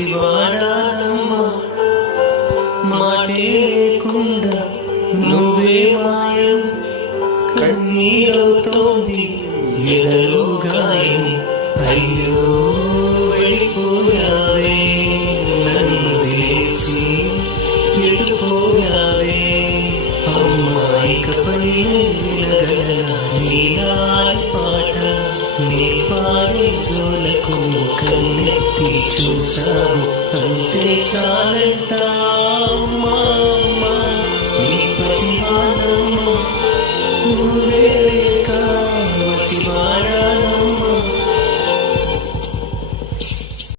పసివాడానమ్మా మాటే లేకుండా నువ్వే మాయం కన్నీరవుతోంది ఎదలో గాయం అయ్యో వెళ్ళిపోయావే నన్ను వదిలేసి వెళ్ళిపోయావే అమ్మాయికపై వినగలనా నీలాలి పాట నీ పాడే జోలకు కన్నెత్తి చూసావు అంతే చాలంట అమ్మా.